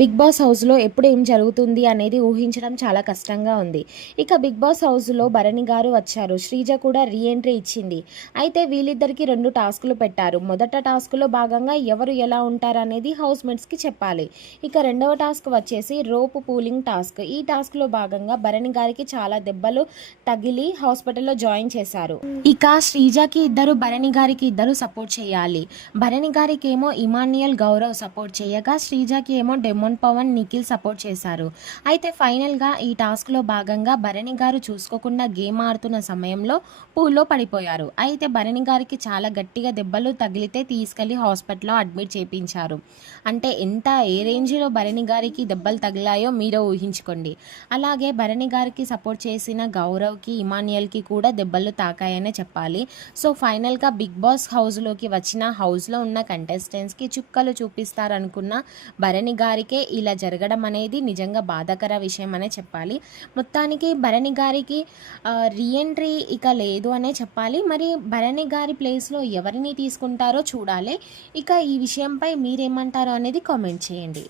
Big boss హౌస్లో ఎప్పుడు ఏం జరుగుతుంది అనేది ఊహించడం చాలా కష్టంగా ఉంది. ఇక బిగ్ బాస్ హౌస్లో భరణి గారు వచ్చారు. శ్రీజ కూడా రీఎంట్రీ ఇచ్చింది. అయితే వీళ్ళిద్దరికి రెండు టాస్కులు పెట్టారు. మొదట టాస్క్లో భాగంగా ఎవరు ఎలా ఉంటారు అనేది హౌస్ మేట్స్కి చెప్పాలి. ఇక రెండవ టాస్క్ వచ్చేసి రోప్ పూలింగ్ టాస్క్. ఈ టాస్క్లో భాగంగా భరణి గారికి చాలా దెబ్బలు తగిలి హాస్పిటల్లో జాయిన్ చేశారు. ఇక శ్రీజకి ఇద్దరు భరణి గారికి ఇద్దరు సపోర్ట్ చేయాలి. భరణి గారికి ఏమో ఇమాన్యుయల్ గౌరవ్ సపోర్ట్ చేయగా శ్రీజకి ఏమో డెమో పవన్ నిఖిల్ సపోర్ట్ చేశారు. అయితే ఫైనల్గా ఈ టాస్క్లో భాగంగా భరణి గారు చూసుకోకుండా గేమ్ ఆడుతున్న సమయంలో పూల్లో పడిపోయారు. అయితే భరణి గారికి చాలా గట్టిగా దెబ్బలు తగిలితే తీసుకెళ్ళి హాస్పిటల్లో అడ్మిట్ చేయించారు. అంటే ఎంత ఏ రేంజ్లో భరణి గారికి దెబ్బలు తగిలాయో మీరే ఊహించుకోండి. అలాగే భరణి గారికి సపోర్ట్ చేసిన గౌరవ్కి ఇమానియల్కి కూడా దెబ్బలు తాకాయనే చెప్పాలి. సో ఫైనల్గా బిగ్ బాస్ హౌస్లోకి వచ్చిన హౌస్లో ఉన్న కంటెస్టెంట్స్కి చుక్కలు చూపిస్తారనుకున్న భరణి గారికి ఇలా జరగడం అనేది నిజంగా బాధాకర విషయం అనే చెప్పాలి. మొత్తానికి భరణి గారికి రీఎంట్రీ ఇక లేదు అనే చెప్పాలి. మరి భరణి గారి ప్లేస్లో ఎవరిని తీసుకుంటారో చూడాలి. ఇక ఈ విషయంపై మీరేమంటారో అనేది కామెంట్ చేయండి.